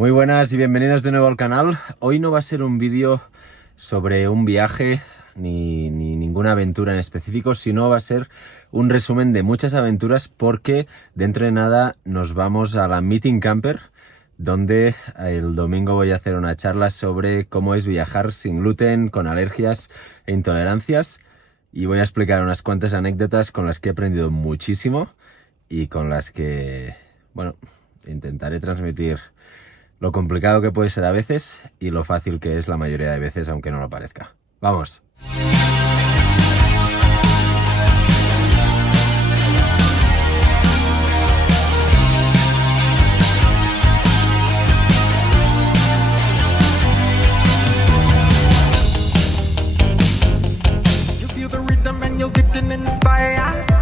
Muy buenas y bienvenidos de nuevo al canal. Hoy no va a ser un vídeo sobre un viaje ni ninguna aventura en específico, sino va a ser un resumen de muchas aventuras porque dentro de nada nos vamos a la Meeting Camper, donde el domingo voy a hacer una charla sobre cómo es viajar sin gluten, con alergias e intolerancias, y voy a explicar unas cuantas anécdotas con las que he aprendido muchísimo y con las que, bueno, intentaré transmitir lo complicado que puede ser a veces y lo fácil que es la mayoría de veces, aunque no lo parezca. ¡Vamos!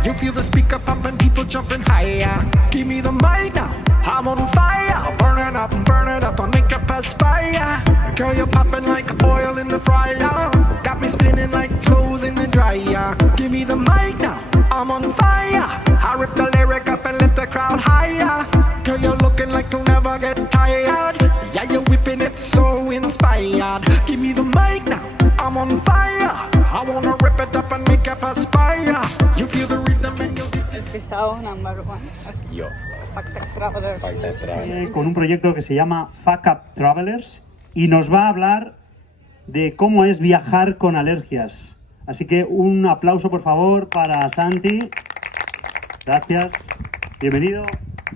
You feel the speaker pumping, people jumping higher. Give me the mic now, I'm on fire. Burn it up, I'll make it perspire. Girl, you're popping like oil in the fryer. Got me spinning like clothes in the dryer. Give me the mic now, I'm on fire. I rip the lyric up and lift the crowd higher. Girl, you're looking like you'll never get tired. Yeah, you're whipping it so inspired. Give me the mic now, I'm on fire. I wanna rip it up and make it perspire. You feel the rhythm and you'll get it. Pisao number one. Yo. Fuck Travelers. Con un proyecto que se llama Fuck Up Travelers y nos va a hablar de cómo es viajar con alergias. Así que un aplauso por favor para Santi. Gracias. Bienvenido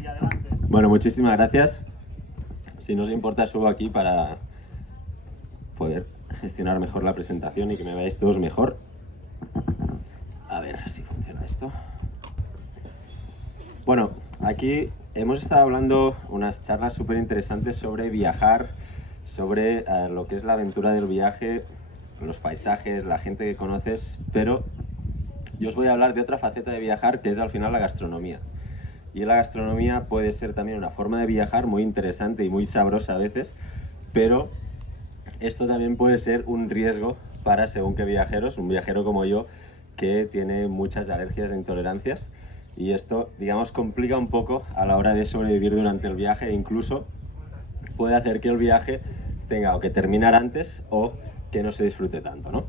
y adelante. Bueno, muchísimas gracias. Si no os importa, subo aquí para poder gestionar mejor la presentación y que me veáis todos mejor. A ver si funciona esto. Bueno, aquí hemos estado hablando unas charlas súper interesantes sobre viajar, sobre lo que es la aventura del viaje, los paisajes, la gente que conoces, pero yo os voy a hablar de otra faceta de viajar, que es al final la gastronomía. Y la gastronomía puede ser también una forma de viajar muy interesante y muy sabrosa a veces, pero esto también puede ser un riesgo para según qué viajeros, un viajero como yo que tiene muchas alergias e intolerancias, y esto, digamos, complica un poco a la hora de sobrevivir durante el viaje e incluso puede hacer que el viaje tenga o que terminar antes o que no se disfrute tanto, ¿no?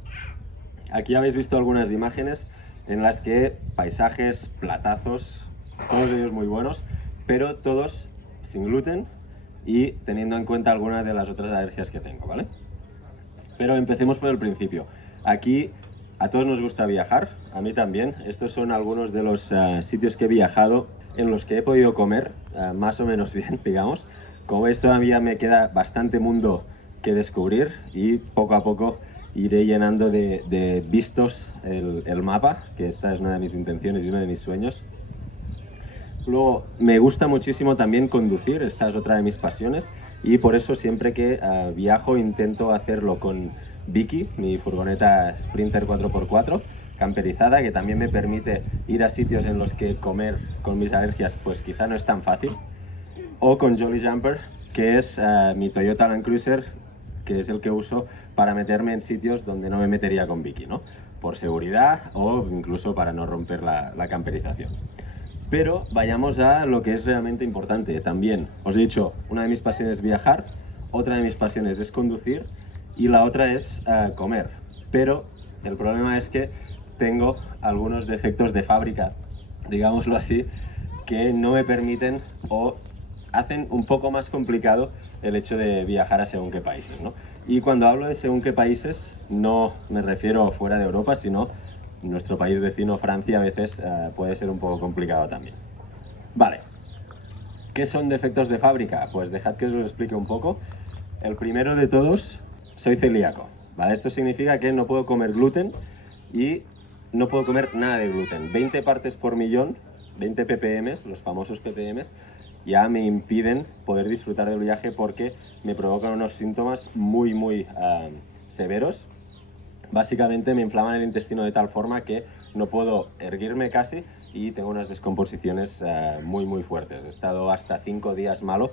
Aquí habéis visto algunas imágenes en las que paisajes, platazos, todos ellos muy buenos, pero todos sin gluten y teniendo en cuenta algunas de las otras alergias que tengo, ¿vale? Pero empecemos por el principio. Aquí a todos nos gusta viajar, a mí también. Estos son algunos de los sitios que he viajado en los que he podido comer más o menos bien, digamos. Como veis, todavía me queda bastante mundo que descubrir y poco a poco iré llenando de vistos el mapa, que esta es una de mis intenciones y uno de mis sueños. Luego, me gusta muchísimo también conducir, esta es otra de mis pasiones, y por eso siempre que viajo intento hacerlo con Vicky, mi furgoneta Sprinter 4x4, camperizada, que también me permite ir a sitios en los que comer con mis alergias pues quizá no es tan fácil, o con Jolly Jumper, que es mi Toyota Land Cruiser, que es el que uso para meterme en sitios donde no me metería con Vicky, ¿no? Por seguridad o incluso para no romper la camperización. Pero vayamos a lo que es realmente importante también. Os he dicho, una de mis pasiones es viajar, otra de mis pasiones es conducir y la otra es comer. Pero el problema es que tengo algunos defectos de fábrica, digámoslo así, que no me permiten o hacen un poco más complicado el hecho de viajar a según qué países, ¿no? Y cuando hablo de según qué países, no me refiero fuera de Europa, sino nuestro país vecino, Francia, a veces puede ser un poco complicado también. Vale, ¿qué son defectos de fábrica? Pues dejad que os lo explique un poco. El primero de todos, soy celíaco, ¿vale? Esto significa que no puedo comer gluten y no puedo comer nada de gluten. 20 partes por millón, 20 ppm, los famosos ppm, ya me impiden poder disfrutar del viaje porque me provocan unos síntomas muy severos. Básicamente me inflaman el intestino de tal forma que no puedo erguirme casi y tengo unas descomposiciones muy fuertes. He estado hasta 5 días malo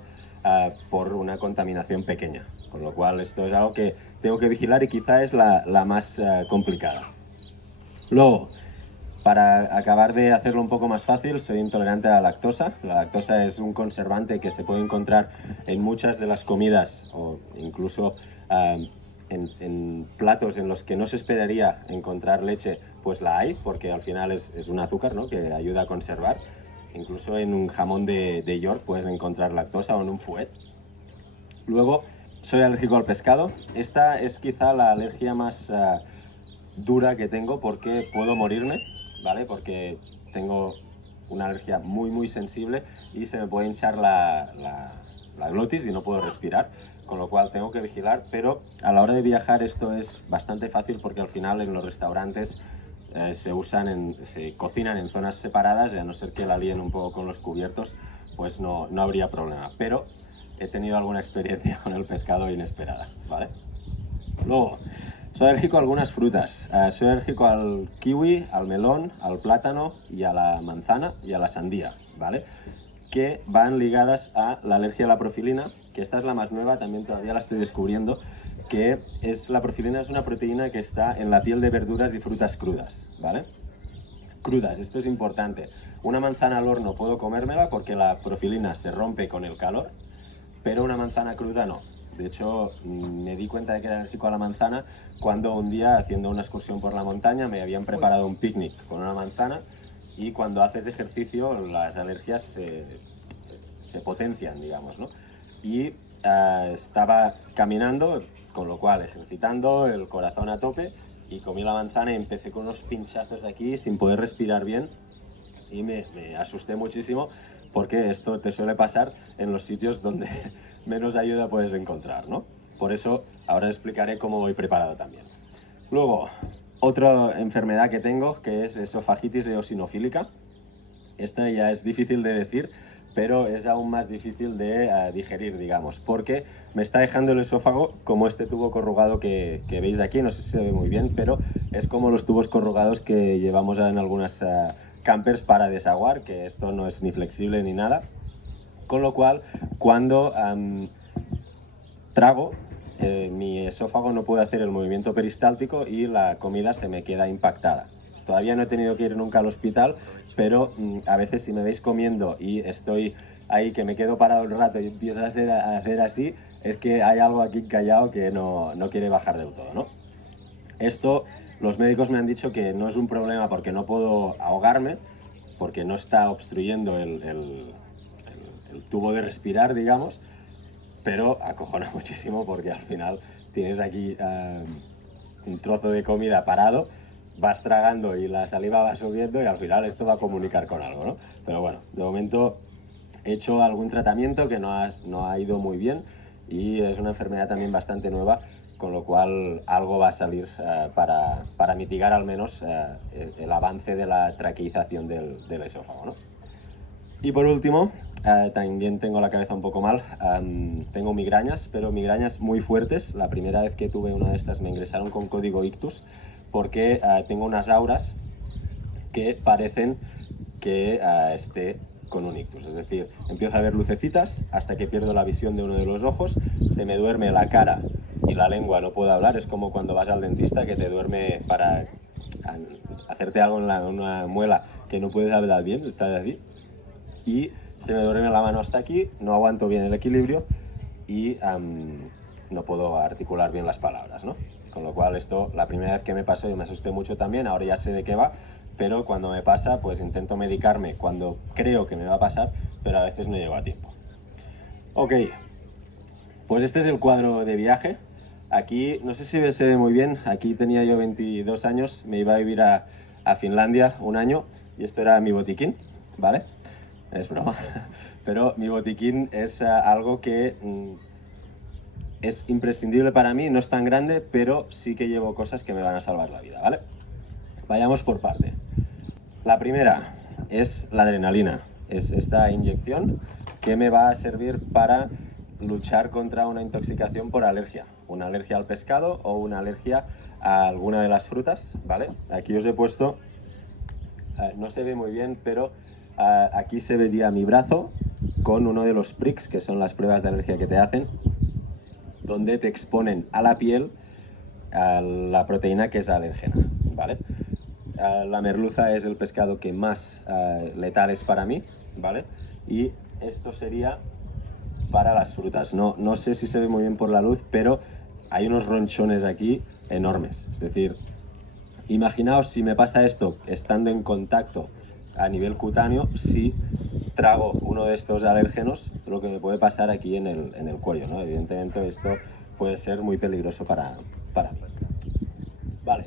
por una contaminación pequeña, con lo cual esto es algo que tengo que vigilar y quizá es la más complicada. Luego, Para acabar de hacerlo un poco más fácil, soy intolerante a la lactosa. La lactosa es un conservante que se puede encontrar en muchas de las comidas o incluso en platos en los que no se esperaría encontrar leche, pues la hay, porque al final es un azúcar, ¿no?, que ayuda a conservar. Incluso en un jamón de York puedes encontrar lactosa o en un fuet. Luego, soy alérgico al pescado. Esta es quizá la alergia más dura que tengo porque puedo morirme, ¿vale? Porque tengo una alergia muy sensible y se me puede hinchar la glotis y no puedo respirar, con lo cual tengo que vigilar, pero a la hora de viajar esto es bastante fácil porque al final en los restaurantes se cocinan en zonas separadas y a no ser que la líen un poco con los cubiertos, pues no habría problema, pero he tenido alguna experiencia con el pescado inesperada, ¿vale? Luego, soy alérgico a algunas frutas. Soy alérgico al kiwi, al melón, al plátano y a la manzana y a la sandía, ¿vale? Que van ligadas a la alergia a la profilina, que esta es la más nueva, también todavía la estoy descubriendo, que la profilina es una proteína que está en la piel de verduras y frutas crudas, ¿vale? Crudas, esto es importante. Una manzana al horno puedo comérmela porque la profilina se rompe con el calor, pero una manzana cruda no. De hecho, me di cuenta de que era alérgico a la manzana cuando un día, haciendo una excursión por la montaña, me habían preparado un picnic con una manzana y cuando haces ejercicio las alergias se potencian, digamos, ¿no? Y estaba caminando, con lo cual ejercitando, el corazón a tope, y comí la manzana y empecé con unos pinchazos aquí sin poder respirar bien y me asusté muchísimo porque esto te suele pasar en los sitios donde menos ayuda puedes encontrar, ¿no? Por eso ahora explicaré cómo voy preparado también. Luego, otra enfermedad que tengo, que es esofagitis eosinofílica. Esta ya es difícil de decir, pero es aún más difícil de digerir, digamos, porque me está dejando el esófago como este tubo corrugado que veis aquí. No sé si se ve muy bien, pero es como los tubos corrugados que llevamos en algunas campers para desaguar, que esto no es ni flexible ni nada. Con lo cual, cuando trago, mi esófago no puede hacer el movimiento peristáltico y la comida se me queda impactada. Todavía no he tenido que ir nunca al hospital, pero a veces si me veis comiendo y estoy ahí que me quedo parado un rato y empiezo a hacer así, es que hay algo aquí callado que no quiere bajar del todo, ¿no? Esto, los médicos me han dicho que no es un problema porque no puedo ahogarme, porque no está obstruyendo el tubo de respirar, digamos, pero acojona muchísimo porque al final tienes aquí un trozo de comida parado, vas tragando y la saliva va subiendo y al final esto va a comunicar con algo, ¿no? Pero bueno, de momento he hecho algún tratamiento que no ha ido muy bien y es una enfermedad también bastante nueva, con lo cual algo va a salir para mitigar al menos el avance de la traqueización del esófago, ¿no? Y por último, también tengo la cabeza un poco mal, tengo migrañas, pero migrañas muy fuertes. La primera vez que tuve una de estas me ingresaron con código ictus porque tengo unas auras que parecen que esté con un ictus, es decir, empiezo a ver lucecitas hasta que pierdo la visión de uno de los ojos, se me duerme la cara y la lengua, no puedo hablar, es como cuando vas al dentista que te duerme para hacerte algo en una muela que no puedes hablar bien, estás así, y se me duerme la mano hasta aquí, no aguanto bien el equilibrio y no puedo articular bien las palabras, ¿no? Con lo cual esto, la primera vez que me pasó, yo me asusté mucho también, ahora ya sé de qué va, pero cuando me pasa, pues intento medicarme cuando creo que me va a pasar, pero a veces no llego a tiempo. Ok, pues este es el cuadro de viaje. Aquí, no sé si se ve muy bien, aquí tenía yo 22 años, me iba a vivir a Finlandia un año y esto era mi botiquín, ¿vale? Es broma, pero mi botiquín es algo que es imprescindible para mí, no es tan grande, pero sí que llevo cosas que me van a salvar la vida, ¿vale? Vayamos por parte. La primera es la adrenalina, es esta inyección que me va a servir para luchar contra una intoxicación por alergia, una alergia al pescado o una alergia a alguna de las frutas, ¿vale? Aquí os he puesto, no se ve muy bien, pero aquí se vería mi brazo con uno de los pricks, que son las pruebas de alergia que te hacen, donde te exponen a la piel a la proteína que es alérgena, ¿vale? la merluza es el pescado que más letal es para mí, ¿vale? Y esto sería para las frutas. No sé si se ve muy bien por la luz, pero hay unos ronchones aquí enormes. Es decir, imaginaos si me pasa esto estando en contacto a nivel cutáneo, si trago uno de estos alérgenos, lo que me puede pasar aquí en el cuello, ¿no? Evidentemente esto puede ser muy peligroso para mí. Vale.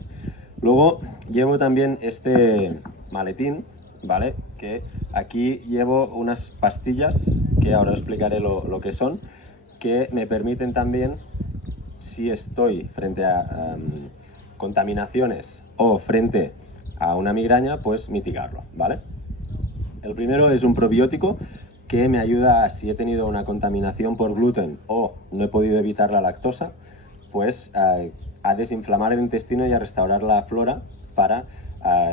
Luego llevo también este maletín, ¿vale? Que aquí llevo unas pastillas, que ahora os explicaré lo que son, que me permiten también, si estoy frente a contaminaciones o frente a una migraña, pues mitigarlo, ¿vale? El primero es un probiótico que me ayuda, si he tenido una contaminación por gluten o no he podido evitar la lactosa, pues a desinflamar el intestino y a restaurar la flora para,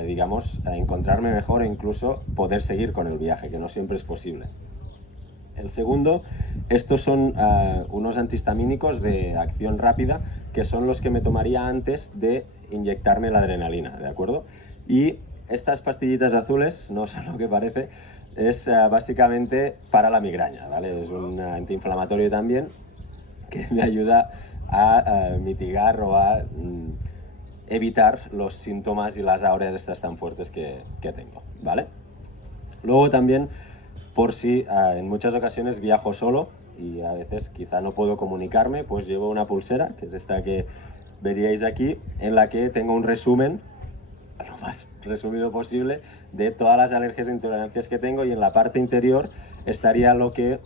digamos, encontrarme mejor e incluso poder seguir con el viaje, que no siempre es posible. El segundo, estos son unos antihistamínicos de acción rápida, que son los que me tomaría antes de inyectarme la adrenalina, ¿de acuerdo? Y estas pastillitas azules, no son lo que parece, es básicamente para la migraña, ¿vale? Es un antiinflamatorio también que me ayuda a mitigar o a evitar los síntomas y las áureas estas tan fuertes que tengo, ¿vale? Luego también, por si en muchas ocasiones viajo solo y a veces quizá no puedo comunicarme, pues llevo una pulsera, que es esta que veríais aquí, en la que tengo un resumen, lo más resumido posible, de todas las alergias e intolerancias que tengo, y en la parte interior estaría lo que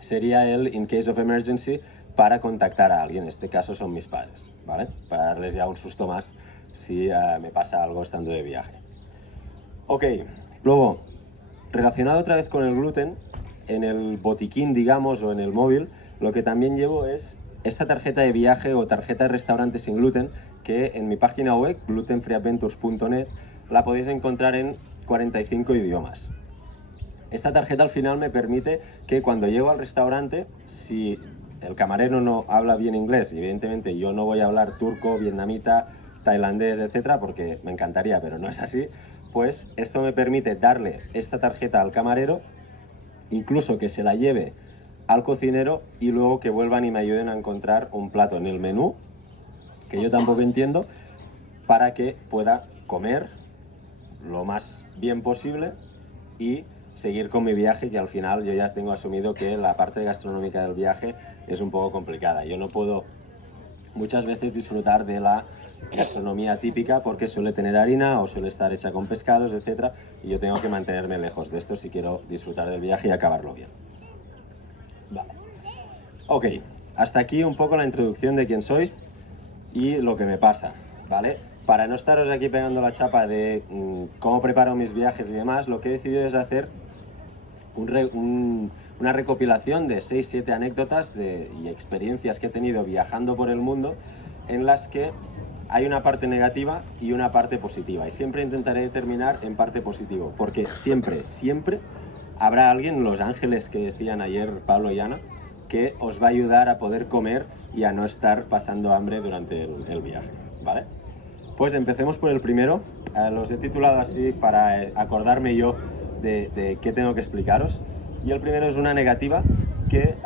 sería el in case of emergency para contactar a alguien. En este caso son mis padres, ¿vale? Para darles ya un susto más si me pasa algo estando de viaje. Ok, luego, relacionado otra vez con el gluten, en el botiquín, digamos, o en el móvil, lo que también llevo es esta tarjeta de viaje o tarjeta de restaurante sin gluten, que en mi página web, glutenfreeadventures.net, la podéis encontrar en 45 idiomas. Esta tarjeta al final me permite que cuando llego al restaurante, si el camarero no habla bien inglés, y evidentemente yo no voy a hablar turco, vietnamita, tailandés, etcétera, porque me encantaría, pero no es así, pues esto me permite darle esta tarjeta al camarero, incluso que se la lleve al cocinero y luego que vuelvan y me ayuden a encontrar un plato en el menú, que yo tampoco entiendo, para que pueda comer lo más bien posible y seguir con mi viaje, que al final yo ya tengo asumido que la parte gastronómica del viaje es un poco complicada. Yo no puedo muchas veces disfrutar de la gastronomía típica porque suele tener harina o suele estar hecha con pescados, etcétera, y yo tengo que mantenerme lejos de esto si quiero disfrutar del viaje y acabarlo bien. Vale. Ok, hasta aquí un poco la introducción de quién soy y lo que me pasa, ¿vale? Para no estaros aquí pegando la chapa de cómo preparo mis viajes y demás, lo que he decidido es hacer una recopilación de 6-7 anécdotas y experiencias que he tenido viajando por el mundo, en las que hay una parte negativa y una parte positiva. Y siempre intentaré terminar en parte positivo, porque siempre habrá alguien, Los Ángeles que decían ayer Pablo y Ana, que os va a ayudar a poder comer y a no estar pasando hambre durante el viaje, ¿vale? Pues empecemos por el primero. Los he titulado así para acordarme yo de qué tengo que explicaros. Y el primero es una negativa que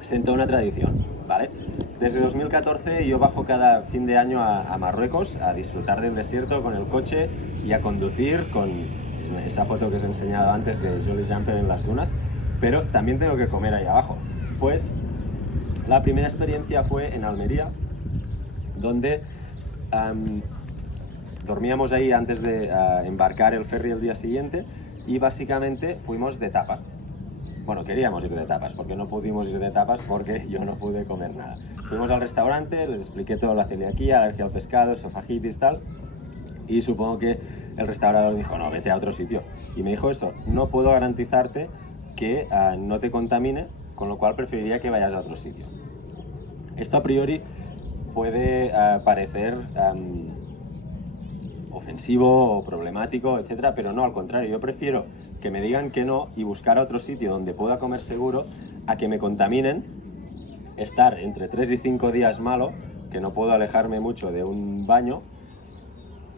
sentó una tradición, ¿vale? Desde 2014 yo bajo cada fin de año a Marruecos a disfrutar del desierto con el coche y a conducir con esa foto que os he enseñado antes de Jolly Jumper en las dunas, pero también tengo que comer ahí abajo. Pues la primera experiencia fue en Almería, donde dormíamos ahí antes de embarcar el ferry el día siguiente y básicamente fuimos de tapas. Bueno, queríamos ir de tapas, porque no pudimos ir de tapas porque yo no pude comer nada. Fuimos al restaurante, les expliqué toda la celiaquía, alergia al pescado, esofagitis, tal, y supongo que el restaurador dijo, no, vete a otro sitio. Y me dijo eso, no puedo garantizarte que no te contamine, con lo cual preferiría que vayas a otro sitio. Esto a priori puede parecer ofensivo o problemático, etcétera, pero no, al contrario, yo prefiero que me digan que no y buscar otro sitio donde pueda comer seguro a que me contaminen, estar entre 3 y 5 días malo, que no puedo alejarme mucho de un baño,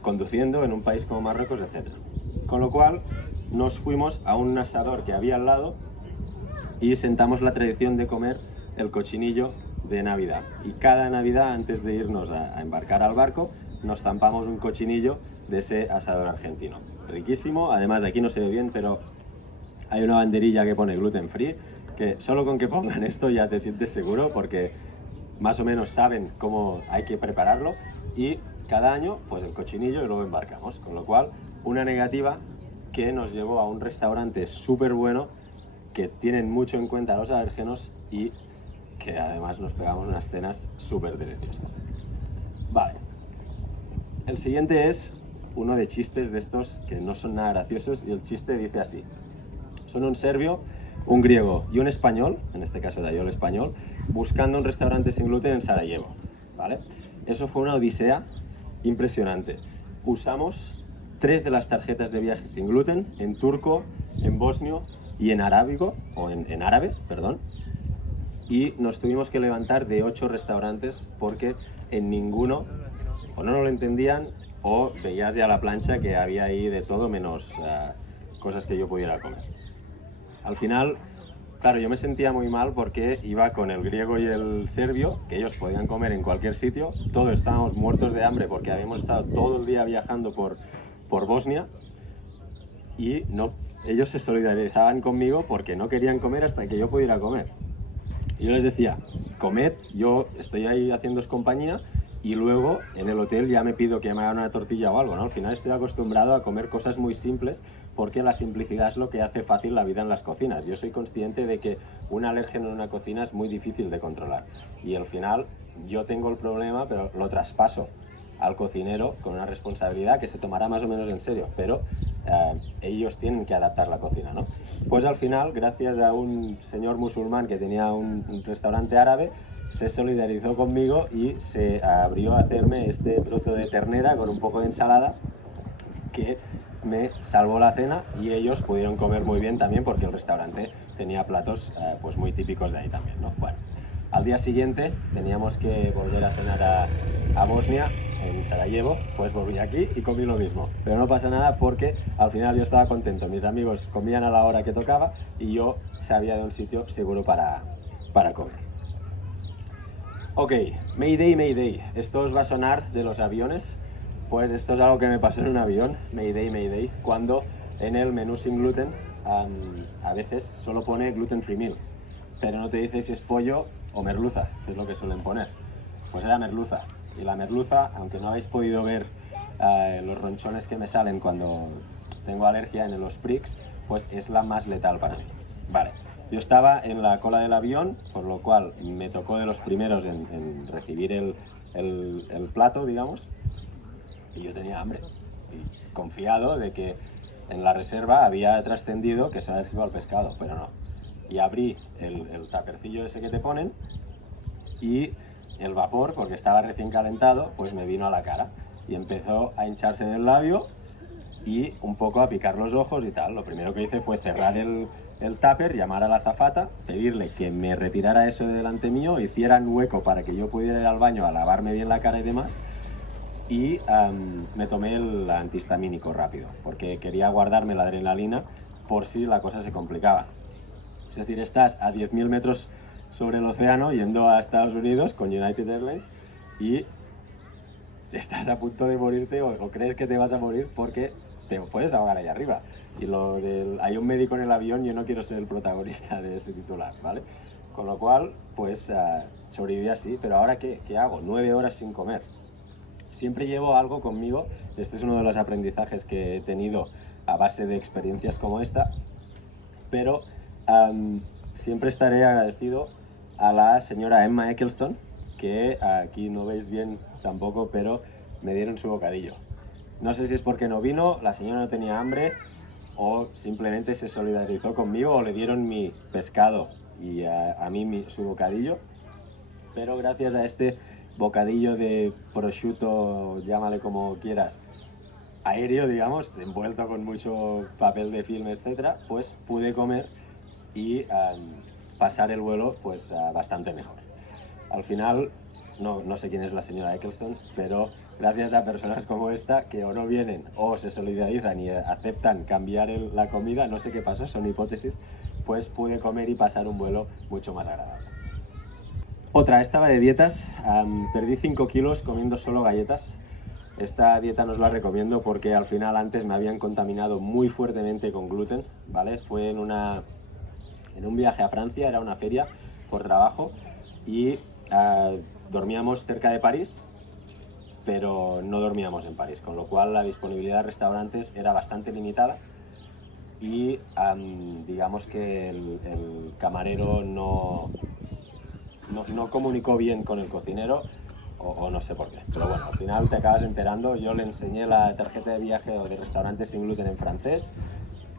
conduciendo en un país como Marruecos, etc. Con lo cual nos fuimos a un asador que había al lado y sentamos la tradición de comer el cochinillo de Navidad. Y cada Navidad, antes de irnos a embarcar al barco, nos zampamos un cochinillo de ese asador argentino. Riquísimo, además aquí no se ve bien, pero hay una banderilla que pone gluten free, que solo con que pongan esto ya te sientes seguro, porque más o menos saben cómo hay que prepararlo, y cada año pues el cochinillo y luego embarcamos, con lo cual una negativa que nos llevó a un restaurante súper bueno, que tienen mucho en cuenta a los alérgenos y que además nos pegamos unas cenas súper deliciosas. Vale, el siguiente es uno de chistes de estos que no son nada graciosos, y el chiste dice así: son un serbio, un griego y un español, en este caso era yo el español, buscando un restaurante sin gluten en Sarajevo, ¿vale? Eso fue una odisea impresionante. Usamos 3 de las tarjetas de viaje sin gluten, en turco, en bosnio y en arábigo, o en árabe, perdón, y nos tuvimos que levantar de 8 restaurantes porque en ninguno o no nos lo entendían o veías ya la plancha que había ahí de todo menos cosas que yo pudiera comer. Al final, claro, yo me sentía muy mal porque iba con el griego y el serbio, que ellos podían comer en cualquier sitio, todos estábamos muertos de hambre porque habíamos estado todo el día viajando por Bosnia, y ellos se solidarizaban conmigo porque no querían comer hasta que yo pudiera comer. Y yo les decía, comed, yo estoy ahí haciéndoos compañía, y luego en el hotel ya me pido que me hagan una tortilla o algo, ¿no? Al final estoy acostumbrado a comer cosas muy simples porque la simplicidad es lo que hace fácil la vida en las cocinas. Yo soy consciente de que un alérgeno en una cocina es muy difícil de controlar, y al final yo tengo el problema, pero lo traspaso al cocinero con una responsabilidad que se tomará más o menos en serio, pero ellos tienen que adaptar la cocina, ¿no? Pues al final, gracias a un señor musulmán que tenía un restaurante árabe, se solidarizó conmigo y se abrió a hacerme este trozo de ternera con un poco de ensalada, que me salvó la cena, y ellos pudieron comer muy bien también porque el restaurante tenía platos pues muy típicos de ahí también, ¿no? Bueno, al día siguiente teníamos que volver a cenar a Bosnia, en Sarajevo, pues volví aquí y comí lo mismo, pero no pasa nada porque al final yo estaba contento, mis amigos comían a la hora que tocaba y yo sabía de un sitio seguro para comer. Ok, Mayday, Mayday, esto os va a sonar de los aviones, pues esto es algo que me pasó en un avión, Mayday, Mayday, cuando en el menú sin gluten a veces solo pone gluten free meal, pero no te dice si es pollo o merluza, que es lo que suelen poner. Pues era merluza. Y la merluza, aunque no habéis podido ver los ronchones que me salen cuando tengo alergia en los pricks, pues es la más letal para mí. Vale, yo estaba en la cola del avión, por lo cual me tocó de los primeros en recibir el plato, digamos, y yo tenía hambre. Y confiado de que en la reserva había trascendido que se había alérgico al pescado, pero no. Y abrí el tapercillo ese que te ponen, y el vapor, porque estaba recién calentado, pues me vino a la cara y empezó a hincharse del labio y un poco a picar los ojos y tal. Lo primero que hice fue cerrar el tupper, llamar a la azafata, pedirle que me retirara eso de delante mío, hiciera un hueco para que yo pudiera ir al baño a lavarme bien la cara y demás, y me tomé el antihistamínico rápido porque quería guardarme la adrenalina por si la cosa se complicaba. Es decir, estás a 10.000 metros sobre el océano yendo a Estados Unidos con United Airlines y estás a punto de morirte o crees que te vas a morir porque te puedes ahogar ahí arriba. Y hay un médico en el avión, yo no quiero ser el protagonista de ese titular, ¿vale? Con lo cual, pues sobreviví así, pero ahora ¿qué hago? 9 horas sin comer. Siempre llevo algo conmigo, este es uno de los aprendizajes que he tenido a base de experiencias como esta, pero siempre estaré agradecido a la señora Emma Eccleston, que aquí no veis bien tampoco, pero me dieron su bocadillo. No sé si es porque no vino, la señora no tenía hambre, o simplemente se solidarizó conmigo, o le dieron mi pescado y a mí su bocadillo, pero gracias a este bocadillo de prosciutto, llámale como quieras, aéreo, digamos, envuelto con mucho papel de film, etcétera, pues pude comer y pasar el vuelo pues bastante mejor. Al final, no sé quién es la señora Eccleston, pero gracias a personas como esta que o no vienen o se solidarizan y aceptan cambiar la comida, no sé qué pasó, son hipótesis, pues pude comer y pasar un vuelo mucho más agradable. Otra, estaba de dietas, perdí 5 kilos comiendo solo galletas. Esta dieta no os la recomiendo porque al final antes me habían contaminado muy fuertemente con gluten, ¿vale? Fue en un viaje a Francia, era una feria por trabajo y dormíamos cerca de París, pero no dormíamos en París, con lo cual la disponibilidad de restaurantes era bastante limitada y digamos que el camarero no comunicó bien con el cocinero o no sé por qué, pero bueno, al final te acabas enterando. Yo le enseñé la tarjeta de viaje o de restaurantes sin gluten en francés,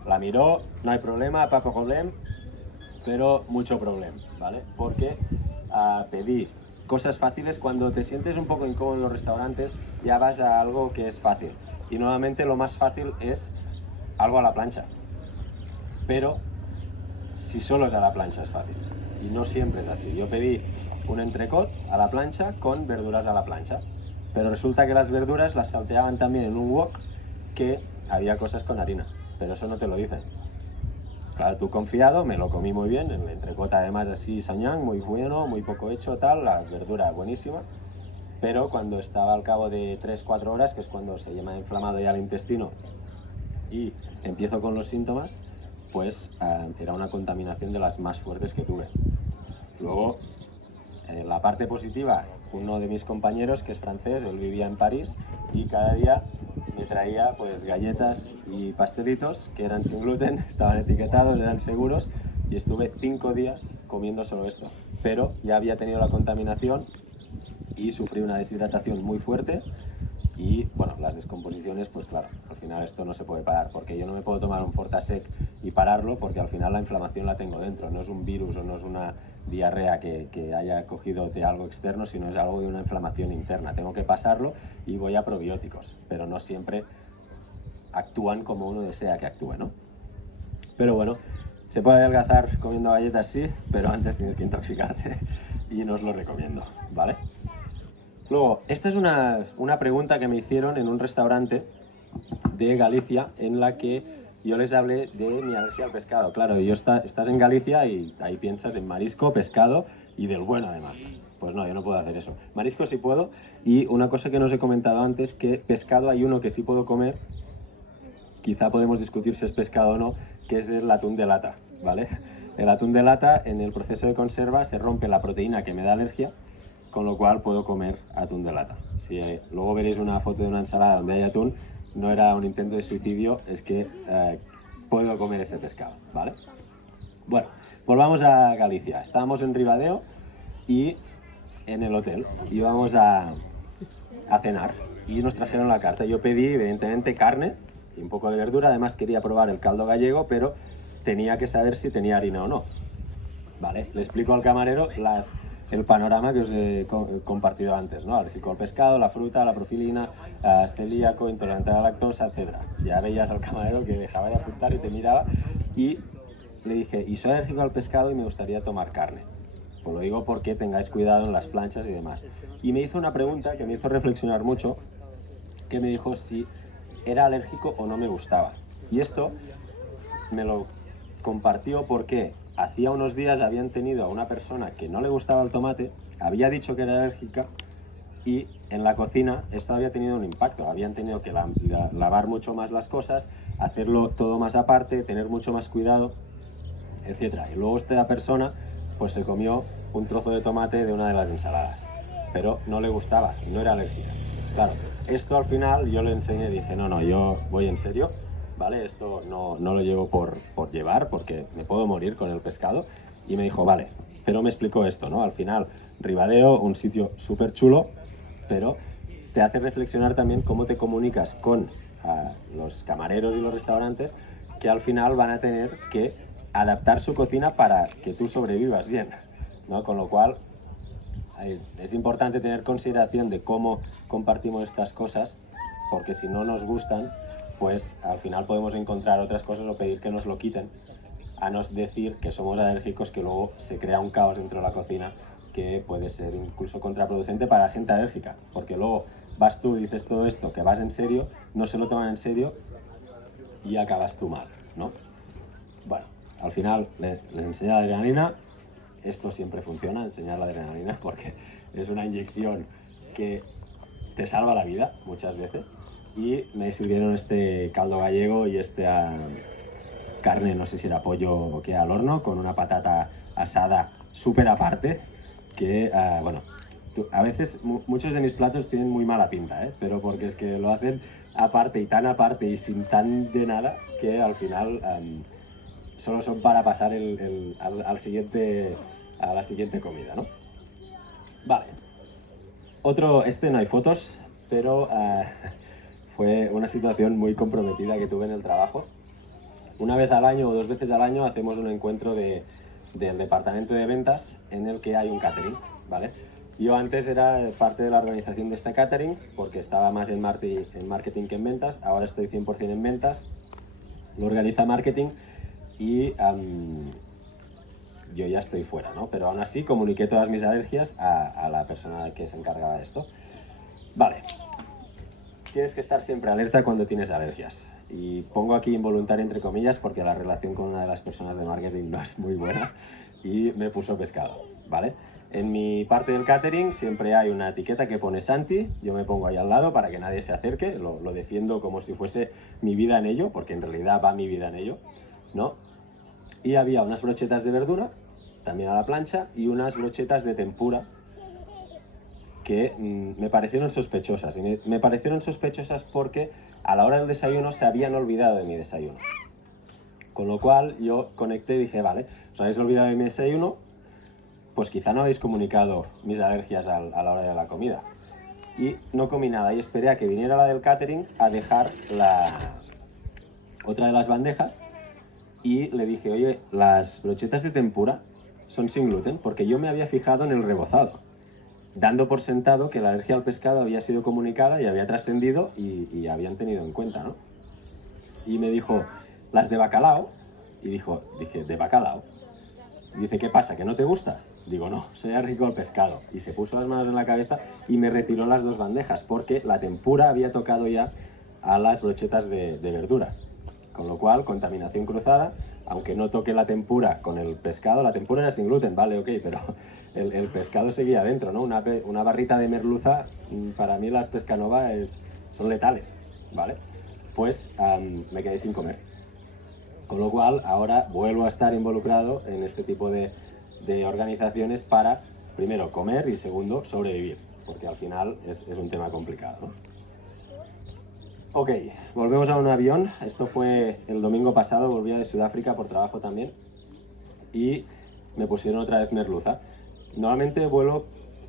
la miró, no hay problema, pas problème, pero mucho problema, ¿vale? Porque pedí cosas fáciles. Cuando te sientes un poco incómodo en los restaurantes ya vas a algo que es fácil y normalmente lo más fácil es algo a la plancha, pero si solo es a la plancha es fácil y no siempre es así. Yo pedí un entrecot a la plancha con verduras a la plancha, pero resulta que las verduras las salteaban también en un wok que había cosas con harina, pero eso no te lo dicen. Claro, tú confiado, me lo comí muy bien, el entrecot además así soñán, muy bueno, muy poco hecho, tal, la verdura buenísima, pero cuando estaba al cabo de 3-4 horas, que es cuando se llama inflamado ya el intestino y empiezo con los síntomas, pues era una contaminación de las más fuertes que tuve. Luego, la parte positiva, uno de mis compañeros, que es francés, él vivía en París y cada día me traía pues galletas y pastelitos que eran sin gluten, estaban etiquetados, eran seguros y estuve 5 días comiendo solo esto. Pero ya había tenido la contaminación y sufrí una deshidratación muy fuerte y bueno, las descomposiciones, pues claro, al final esto no se puede parar porque yo no me puedo tomar un Fortasec y pararlo porque al final la inflamación la tengo dentro, no es un virus o no es una diarrea que haya cogido de algo externo, sino es algo de una inflamación interna. Tengo que pasarlo y voy a probióticos, pero no siempre actúan como uno desea que actúe, ¿no? Pero bueno, se puede adelgazar comiendo galletas, sí, pero antes tienes que intoxicarte y no os lo recomiendo, ¿vale? Luego, esta es una pregunta que me hicieron en un restaurante de Galicia en la que yo les hablé de mi alergia al pescado. Claro, estás en Galicia y ahí piensas en marisco, pescado y del bueno además. Pues no, yo no puedo hacer eso. Marisco sí puedo y una cosa que no os he comentado antes, que pescado hay uno que sí puedo comer, quizá podemos discutir si es pescado o no, que es el atún de lata, ¿vale? El atún de lata en el proceso de conserva se rompe la proteína que me da alergia, con lo cual puedo comer atún de lata. Si luego veréis una foto de una ensalada donde hay atún, no era un intento de suicidio, es que puedo comer ese pescado, ¿vale? Bueno, volvamos a Galicia. Estábamos en Ribadeo y en el hotel íbamos a cenar y nos trajeron la carta. Yo pedí, evidentemente, carne y un poco de verdura. Además quería probar el caldo gallego, pero tenía que saber si tenía harina o no. Vale, le explico al camarero el panorama que os he compartido antes, ¿no? Alérgico al pescado, la fruta, la profilina, celíaco, intolerante a la lactosa, etc. Ya veías al camarero que dejaba de apuntar y te miraba y le dije, y soy alérgico al pescado y me gustaría tomar carne. Os lo digo porque tengáis cuidado en las planchas y demás. Y me hizo una pregunta que me hizo reflexionar mucho, que me dijo si era alérgico o no me gustaba. Y esto me lo compartió porque hacía unos días habían tenido a una persona que no le gustaba el tomate, había dicho que era alérgica y en la cocina esto había tenido un impacto. Habían tenido que lavar mucho más las cosas, hacerlo todo más aparte, tener mucho más cuidado, etc. Y luego esta persona pues se comió un trozo de tomate de una de las ensaladas, pero no le gustaba, no era alérgica. Claro, esto al final yo le enseñé, dije, no, yo voy en serio, ¿vale? Esto no lo llevo por llevar porque me puedo morir con el pescado. Y me dijo, vale, pero me explicó esto, ¿no? Al final, Ribadeo, un sitio súper chulo, pero te hace reflexionar también cómo te comunicas con los camareros y los restaurantes que al final van a tener que adaptar su cocina para que tú sobrevivas bien, ¿no? Con lo cual es importante tener consideración de cómo compartimos estas cosas, porque si no nos gustan, pues al final podemos encontrar otras cosas o pedir que nos lo quiten, a no decir que somos alérgicos, que luego se crea un caos dentro de la cocina que puede ser incluso contraproducente para la gente alérgica, porque luego vas tú y dices todo esto, que vas en serio, no se lo toman en serio y acabas tú mal, ¿no? Bueno, al final les enseñé la adrenalina. Esto siempre funciona, enseñar la adrenalina, porque es una inyección que te salva la vida muchas veces. Y me sirvieron este caldo gallego y carne, no sé si era pollo o qué, al horno, con una patata asada súper aparte, que, bueno, a veces muchos de mis platos tienen muy mala pinta, pero porque es que lo hacen aparte y sin tan de nada, que al final solo son para pasar a la siguiente comida, ¿no? Vale. Este no hay fotos, pero fue una situación muy comprometida que tuve en el trabajo. Una vez al año o 2 veces al año hacemos un encuentro del departamento de ventas en el que hay un catering, ¿vale? Yo antes era parte de la organización de este catering porque estaba más en marketing que en ventas. Ahora estoy 100% en ventas, lo organiza marketing y yo ya estoy fuera, ¿no? Pero aún así comuniqué todas mis alergias a la persona que se encargaba de esto. Vale. Tienes que estar siempre alerta cuando tienes alergias. Y pongo aquí involuntario entre comillas porque la relación con una de las personas de marketing no es muy buena y me puso pescado, ¿vale? En mi parte del catering siempre hay una etiqueta que pone Santi, yo me pongo ahí al lado para que nadie se acerque, lo defiendo como si fuese mi vida en ello, porque en realidad va mi vida en ello, ¿no? Y había unas brochetas de verdura, también a la plancha, y unas brochetas de tempura que me parecieron sospechosas. Y me parecieron sospechosas porque a la hora del desayuno se habían olvidado de mi desayuno. Con lo cual yo conecté y dije, vale, os habéis olvidado de mi desayuno, pues quizá no habéis comunicado mis alergias a la hora de la comida. Y no comí nada y esperé a que viniera la del catering a dejar otra de las bandejas y le dije, oye, las brochetas de tempura son sin gluten, porque yo me había fijado en el rebozado, dando por sentado que la alergia al pescado había sido comunicada y había trascendido y habían tenido en cuenta, ¿no? Y me dijo, las de bacalao, y dije, ¿de bacalao? Y dice, ¿qué pasa, que no te gusta? Digo, no, soy alérgico al pescado. Y se puso las manos en la cabeza y me retiró las 2 bandejas, porque la tempura había tocado ya a las brochetas de verdura. Con lo cual, contaminación cruzada, aunque no toque la tempura con el pescado, la tempura era sin gluten, vale, ok, pero el pescado seguía dentro, ¿no? Una barrita de merluza, para mí las Pescanova son letales, ¿vale? Pues me quedé sin comer. Con lo cual, ahora vuelvo a estar involucrado en este tipo de organizaciones para, primero, comer y segundo, sobrevivir, porque al final es un tema complicado, ¿no? Ok, volvemos a un avión. Esto fue el domingo pasado, volvía de Sudáfrica por trabajo también y me pusieron otra vez merluza. Normalmente vuelo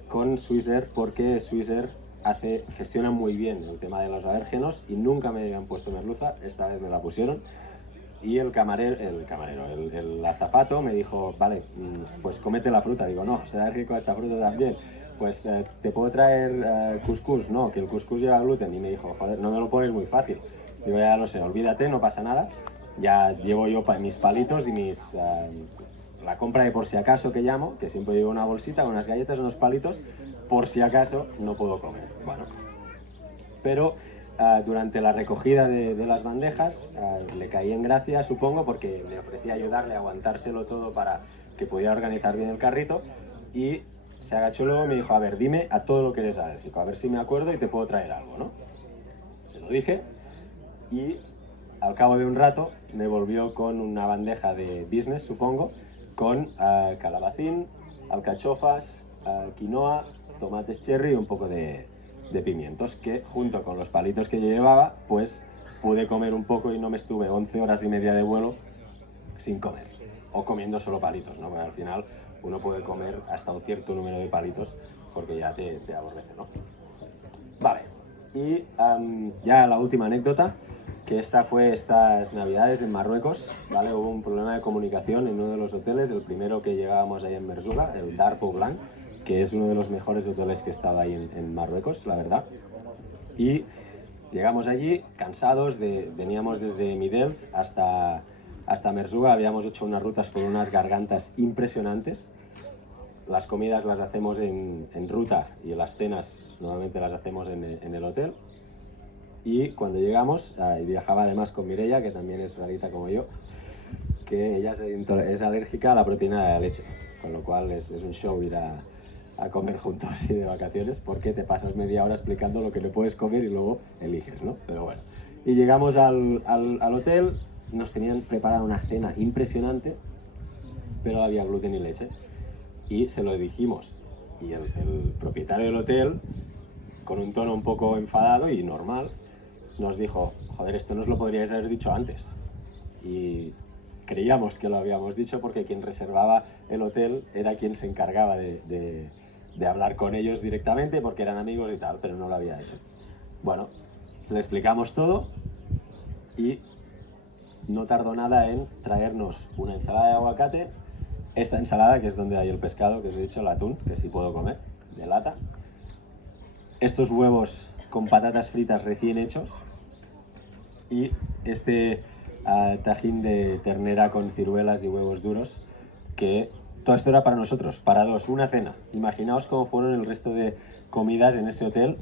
con Swissair porque Swissair gestiona muy bien el tema de los alérgenos y nunca me habían puesto merluza, esta vez me la pusieron. Y el azafato me dijo, vale, pues cómete la fruta. Digo, no, soy alérgico a esta fruta también. Pues te puedo traer cuscús, no, que el cuscús lleva gluten. Y me dijo, joder, no me lo pones muy fácil. Digo, ya lo sé, olvídate, no pasa nada. Ya llevo yo mis palitos y la compra de por si acaso que llamo, que siempre llevo una bolsita con unas galletas, unos palitos, por si acaso no puedo comer. Bueno, pero durante la recogida de las bandejas le caí en gracia, supongo, porque le ofrecí ayudarle a aguantárselo todo para que pudiera organizar bien el carrito y se agachó luego y me dijo, a ver, dime a todo lo que eres alérgico, a ver si me acuerdo y te puedo traer algo, ¿no? Se lo dije y al cabo de un rato me volvió con una bandeja de business, supongo, con calabacín, alcachofas, quinoa, tomates cherry y un poco de pimientos, que junto con los palitos que yo llevaba, pues pude comer un poco y no me estuve 11 horas y media de vuelo sin comer, o comiendo solo palitos, ¿no? Porque al final uno puede comer hasta un cierto número de palitos porque ya te aborrece, ¿no? Vale, y ya la última anécdota, que fue estas navidades en Marruecos, ¿vale? Hubo un problema de comunicación en uno de los hoteles, el primero que llegábamos ahí en Merzouga, el Dar Poblan, que es uno de los mejores hoteles que he estado ahí en Marruecos, la verdad. Y llegamos allí cansados, veníamos desde Midelt hasta Merzouga, habíamos hecho unas rutas por unas gargantas impresionantes las comidas las hacemos en ruta y las cenas normalmente las hacemos en el hotel. Y cuando llegamos, y viajaba además con Mireia, que también es rarita como yo, que ella es alérgica a la proteína de la leche, con lo cual es un show ir a comer juntos y de vacaciones, porque te pasas media hora explicando lo que no puedes comer y luego eliges, ¿no? Pero bueno. Y llegamos al hotel, nos tenían preparada una cena impresionante, pero había gluten y leche. Y se lo dijimos. Y el propietario del hotel, con un tono un poco enfadado y normal, nos dijo, joder, esto nos lo podríais haber dicho antes. Y creíamos que lo habíamos dicho porque quien reservaba el hotel era quien se encargaba de hablar con ellos directamente porque eran amigos y tal, pero no lo había hecho. Bueno, le explicamos todo y no tardó nada en traernos una ensalada de aguacate, esta ensalada que es donde hay el pescado, que os he dicho, el atún, que sí puedo comer, de lata, estos huevos con patatas fritas recién hechos y este tajín de ternera con ciruelas y huevos duros, que todo esto era para nosotros, para dos, una cena. Imaginaos cómo fueron el resto de comidas en ese hotel,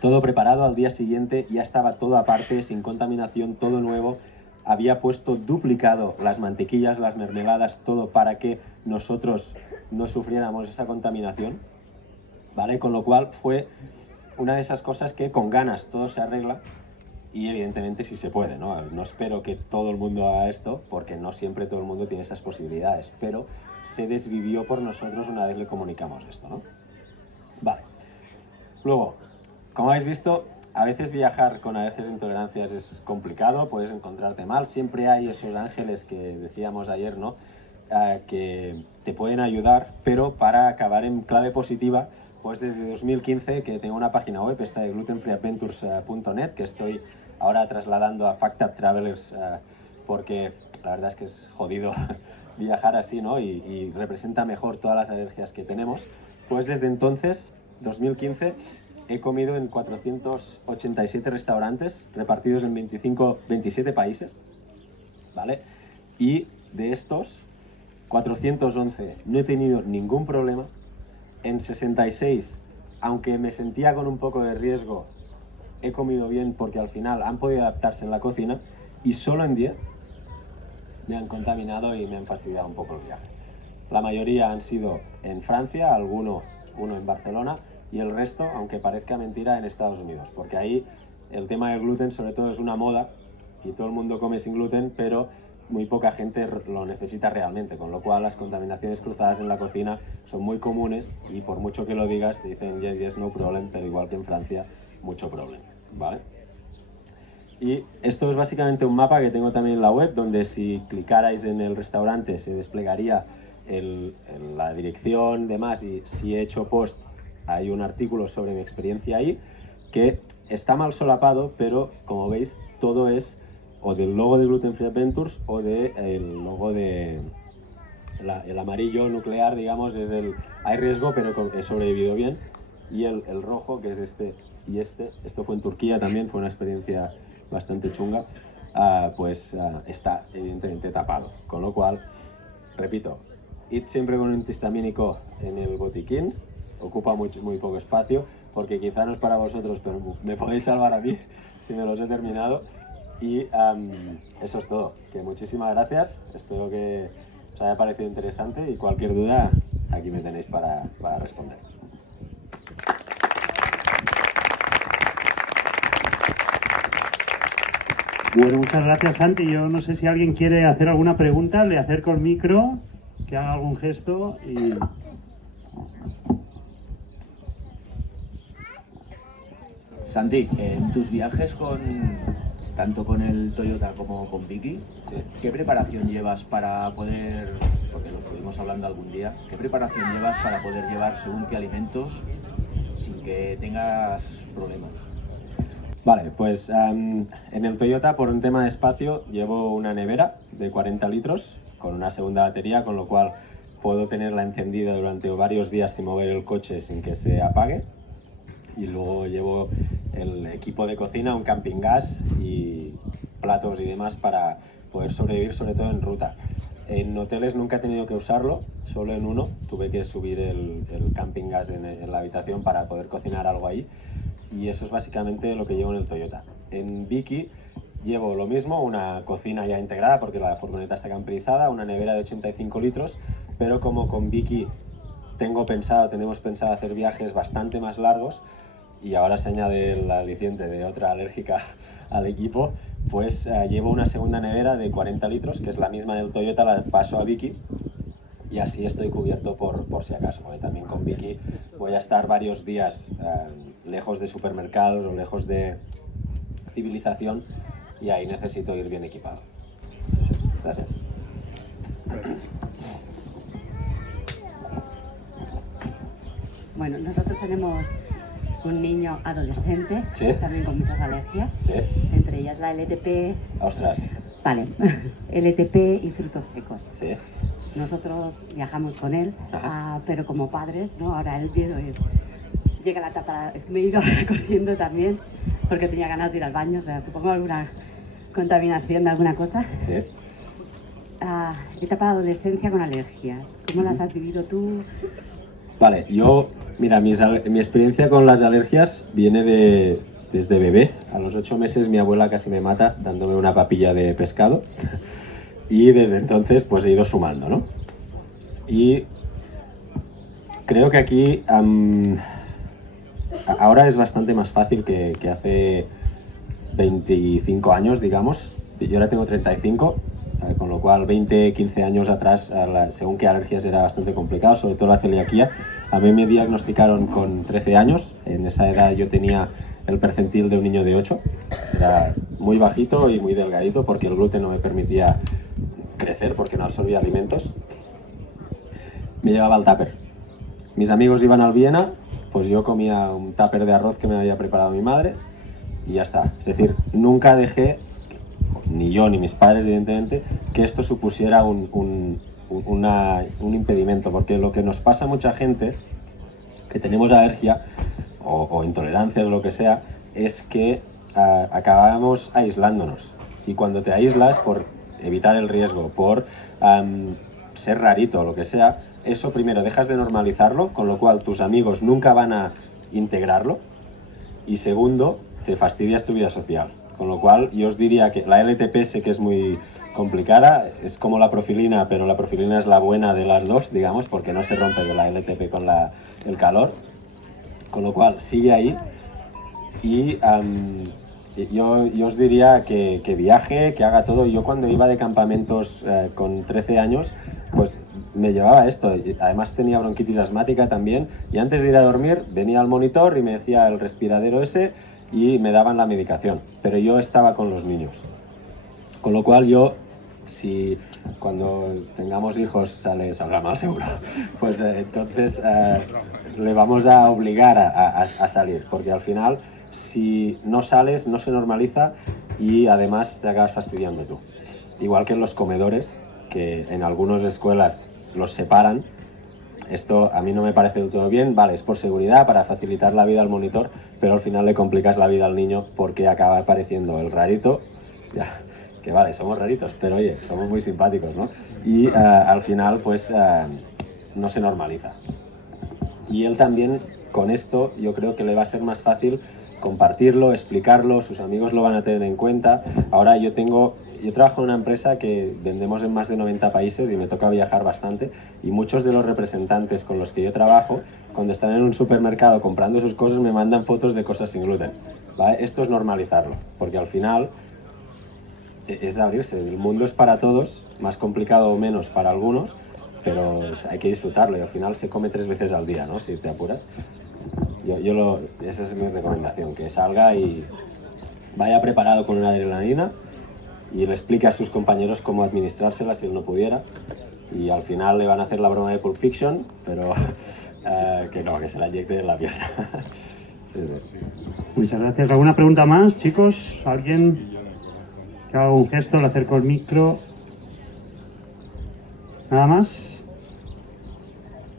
todo preparado. Al día siguiente ya estaba todo aparte, sin contaminación, todo nuevo. Había puesto duplicado las mantequillas, las mermeladas, todo para que nosotros no sufriéramos esa contaminación, ¿vale? Con lo cual fue una de esas cosas que con ganas todo se arregla y evidentemente sí se puede, ¿no? No espero que todo el mundo haga esto porque no siempre todo el mundo tiene esas posibilidades, pero se desvivió por nosotros una vez le comunicamos esto, ¿no? Vale. Luego, como habéis visto, a veces viajar con alergias e intolerancias es complicado, puedes encontrarte mal, siempre hay esos ángeles que decíamos ayer, ¿no? Que te pueden ayudar, pero para acabar en clave positiva, pues desde 2015 que tengo una página web, esta de glutenfreeadventures.net, que estoy ahora trasladando a Fact Up Travelers porque la verdad es que es jodido viajar así, ¿no? Y representa mejor todas las alergias que tenemos. Pues desde entonces, 2015, he comido en 487 restaurantes repartidos en 27 países, ¿vale? Y de estos, 411 no he tenido ningún problema. En 66, aunque me sentía con un poco de riesgo, he comido bien porque al final han podido adaptarse en la cocina, y solo en 10 me han contaminado y me han fastidiado un poco el viaje. La mayoría han sido en Francia, uno en Barcelona, y el resto, aunque parezca mentira, en Estados Unidos, porque ahí el tema del gluten sobre todo es una moda y todo el mundo come sin gluten, pero muy poca gente lo necesita realmente, con lo cual las contaminaciones cruzadas en la cocina son muy comunes y por mucho que lo digas te dicen yes, yes, no problem, pero igual que en Francia, mucho problem, ¿vale? Y esto es básicamente un mapa que tengo también en la web, donde si clicarais en el restaurante se desplegaría la dirección, demás, y si he hecho post hay un artículo sobre mi experiencia ahí, que está mal solapado, pero como veis todo es o del logo de Gluten Free Adventures o del logo de el amarillo nuclear, digamos, es hay riesgo pero he sobrevivido bien, y el rojo, que es este y esto fue en Turquía también, fue una experiencia bastante chunga, está evidentemente tapado, con lo cual, repito, id siempre con un antihistamínico en el botiquín, ocupa muy poco espacio, porque quizá no es para vosotros, pero me podéis salvar a mí si me los he terminado. Y eso es todo, que muchísimas gracias, espero que os haya parecido interesante y cualquier duda aquí me tenéis para responder. Bueno, muchas gracias, Santi. Yo no sé si alguien quiere hacer alguna pregunta, le acerco el micro, que haga algún gesto y... Santi, en tus viajes tanto con el Toyota como con Vicky, ¿qué preparación llevas para poder, porque lo estuvimos hablando algún día, qué preparación llevas para poder llevar según qué alimentos sin que tengas problemas? Vale, pues en el Toyota, por un tema de espacio, llevo una nevera de 40 litros con una segunda batería, con lo cual puedo tenerla encendida durante varios días sin mover el coche sin que se apague. Y luego llevo el equipo de cocina, un camping gas y platos y demás para poder sobrevivir, sobre todo en ruta. En hoteles nunca he tenido que usarlo, solo en uno. Tuve que subir el camping gas en la habitación para poder cocinar algo ahí. Y eso es básicamente lo que llevo en el Toyota. En Viki llevo lo mismo, una cocina ya integrada porque la furgoneta está camperizada, una nevera de 85 litros, pero como con Viki tenemos pensado hacer viajes bastante más largos y ahora se añade el aliciente de otra alérgica al equipo, pues llevo una segunda nevera de 40 litros, que es la misma del Toyota, la paso a Viki y así estoy cubierto por si acaso, porque también con Viki voy a estar varios días lejos de supermercados o lejos de civilización y ahí necesito ir bien equipado. Sí, gracias. Bueno, nosotros tenemos un niño adolescente, ¿Sí? también con muchas alergias, ¿Sí? entre ellas la LTP, Ostras. vale, LTP y frutos secos. ¿Sí? Nosotros viajamos con él, pero como padres, ¿no? Ahora el miedo es, llega la etapa, es que me he ido corriendo también, porque tenía ganas de ir al baño, o sea, supongo alguna contaminación de alguna cosa. ¿Sí? Etapa de adolescencia con alergias, ¿cómo las has vivido tú? Vale, mira, mi experiencia con las alergias viene desde bebé. A los 8 meses mi abuela casi me mata dándome una papilla de pescado y desde entonces pues he ido sumando, ¿no? Y creo que aquí ahora es bastante más fácil que hace 25 años, digamos. Yo ahora tengo 35, con lo cual 20, 15 años atrás, según qué alergias era bastante complicado, sobre todo la celiaquía. A mí me diagnosticaron con 13 años, en esa edad yo tenía el percentil de un niño de 8, era muy bajito y muy delgadito porque el gluten no me permitía crecer porque no absorbía alimentos. Me llevaba el tupper. Mis amigos iban al Viena, pues yo comía un tupper de arroz que me había preparado mi madre y ya está. Es decir, nunca dejé, ni yo ni mis padres evidentemente, que esto supusiera un impedimento, porque lo que nos pasa a mucha gente que tenemos alergia o intolerancias o lo que sea, es que acabamos aislándonos, y cuando te aíslas por evitar el riesgo, por ser rarito o lo que sea, eso primero dejas de normalizarlo, con lo cual tus amigos nunca van a integrarlo, y segundo, te fastidias tu vida social. Con lo cual yo os diría que la LTP sé que es muy complicada, es como la profilina, pero la profilina es la buena de las dos, digamos, porque no se rompe de la LTP con el calor. Con lo cual sigue ahí y yo os diría que viaje, que haga todo. Yo cuando iba de campamentos con 13 años, pues me llevaba esto. Además tenía bronquitis asmática también y antes de ir a dormir venía al monitor y me decía el respiradero ese y me daban la medicación, pero yo estaba con los niños. Con lo cual yo, si cuando tengamos hijos salga mal seguro, pues entonces le vamos a obligar a salir, porque al final si no sales no se normaliza y además te acabas fastidiando tú. Igual que en los comedores, que en algunas escuelas los separan. Esto a mí no me parece del todo bien, vale, es por seguridad, para facilitar la vida al monitor, pero al final le complicas la vida al niño porque acaba apareciendo el rarito, ya, que vale, somos raritos, pero oye, somos muy simpáticos, ¿no? Y al final pues no se normaliza. Y él también, con esto, yo creo que le va a ser más fácil compartirlo, explicarlo, sus amigos lo van a tener en cuenta. Ahora yo trabajo en una empresa que vendemos en más de 90 países y me toca viajar bastante, y muchos de los representantes con los que yo trabajo, cuando están en un supermercado comprando sus cosas, me mandan fotos de cosas sin gluten, ¿vale? Esto es normalizarlo, porque al final es abrirse. El mundo es para todos, más complicado o menos para algunos, pero hay que disfrutarlo y al final se come 3 veces al día, ¿no? Si te apuras. Esa es mi recomendación, que salga y vaya preparado con una adrenalina y le explique a sus compañeros cómo administrársela si él no pudiera, y al final le van a hacer la broma de Pulp Fiction, pero que se la inyecte en la pierna. Sí. Muchas gracias. ¿Alguna pregunta más, chicos? ¿Alguien que haga un gesto, le acerco el micro? ¿Nada más?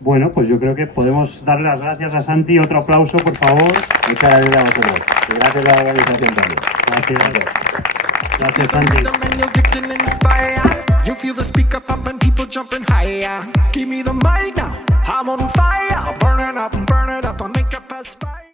Bueno, pues yo creo que podemos darle las gracias a Santi. Otro aplauso, por favor. Muchas gracias a vosotros y gracias a la organización también. Gracias. Gracias, Santi. Rhythm and you can inspire. You feel the speaker pumping, people jumping higher. Give me the mic now, I'm on fire. Burn it up, I'll make it perspire.